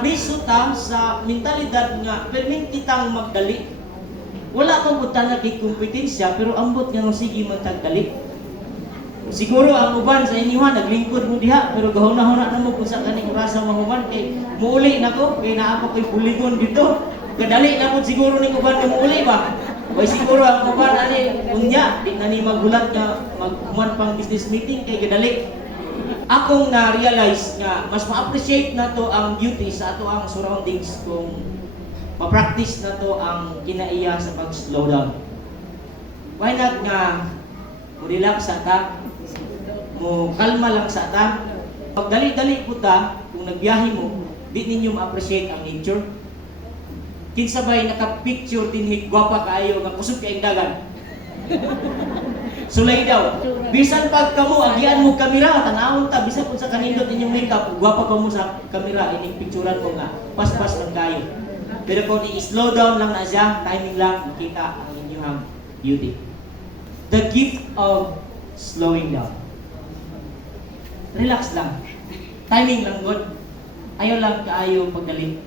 napriso ta sa mentalidad nga perminti tang magdali. Wala kang buta na kay kompetensya pero ambot nga no sige magtagdali. Siguro ang uban sa inyo naglingkod mo diha pero gahuna-huna na mo kung sa kaning orasa mahuman kay muuli na ko kay naa pa koy puligon dito. Kadali na po siguro ning uban nga muuli ba. Way siguro ang uban ani unya di na ni magulat nga maghuman pang business meeting kay kadali. Akong na-realize nga mas ma-appreciate na to ang beauty sa ato ang surroundings kung ma-practice na to ang kinaiya sa pag-slow down. Why not nga mo-relax sa ta, mo kalma lang sa ta. Pag dali-dali po ta, kung nagbiyahe mo, di ninyo ma-appreciate ang nature. Kinsabay naka-picture din gwapa kaayo nga kusog kaing dagan. Sulay daw. Bisan pag kamo agian mo kamera, tanawon ta bisan kung sa kanindot inyong makeup, gwapa pa mo sa kamera ining picturean mo nga pas-pas lang kayo. Pero kung i-slow down lang na siya, timing lang, makita ang inyong beauty. The gift of slowing down. Relax lang. Timing lang good. Ayaw lang kaayo pagdali.